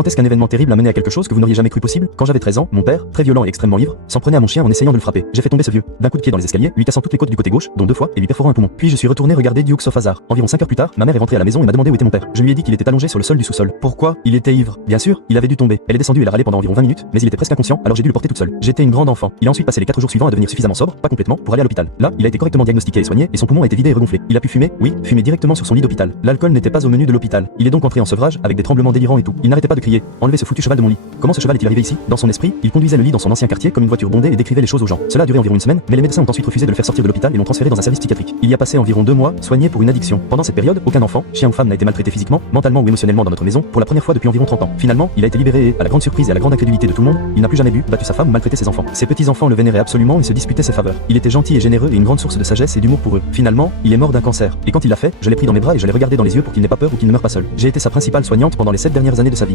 Quand est-ce qu'un événement terrible a mené à quelque chose que vous n'auriez jamais cru possible? Quand j'avais 13 ans, mon père, très violent et extrêmement ivre, s'en prenait à mon chien en essayant de le frapper. J'ai fait tomber ce vieux d'un coup de pied dans les escaliers, lui cassant toutes les côtes du côté gauche, dont 2 fois, et lui perforant un poumon. Puis je suis retourné regarder Duke sauf hasard. Environ 5 heures plus tard, ma mère est rentrée à la maison et m'a demandé où était mon père. Je lui ai dit qu'il était allongé sur le sol du sous-sol. Pourquoi? Il était ivre. Bien sûr, il avait dû tomber. Elle est descendue et l'a râlé pendant environ 20 minutes, mais il était presque inconscient, alors j'ai dû le porter toute seule. J'étais une grande enfant. Il a ensuite passé les 4 jours suivants à devenir suffisamment sobre, pas complètement, pour aller à l'hôpital. Là, il a été correctement diagnostiqué et soigné, et son poumon a été vidé et regonflé. Il a pu fumer, oui, fumer directement sur son lit d'hôpital. L'alcool n'était pas au menu de l'hôpital. Il est donc entré en sevrage avec des tremblements délirants et tout. Il n'arrêtait pas de crier: enlevez ce foutu cheval de mon lit. Comment ce cheval est-il arrivé ici? Dans son esprit, il conduisait le lit dans son ancien quartier comme une voiture bondée et décrivait les choses aux gens. Cela a duré environ une semaine, mais les médecins ont ensuite refusé de le faire sortir de l'hôpital et l'ont transféré dans un service psychiatrique. Il y a passé environ 2 mois, soigné pour une addiction. Pendant cette période, aucun enfant, chien ou femme n'a été maltraité physiquement, mentalement ou émotionnellement dans notre maison pour la première fois depuis environ 30 ans. Finalement, il a été libéré et, à la grande surprise et à la grande incrédulité de tout le monde, il n'a plus jamais bu, battu sa femme ou maltraité ses enfants. Ses petits-enfants le vénéraient absolument et se disputaient ses faveurs. Il était gentil et généreux et une grande source de sagesse et d'humour pour eux. Finalement, il est mort d'un cancer. Et quand il l'a fait, je l'ai pris dans mes bras et je l'ai regardé dans les yeux pour qu'il n'ait pas peur ou qu'il ne meure pas seul. J'ai été sa principale soignante pendant les 7 dernières années de sa vie.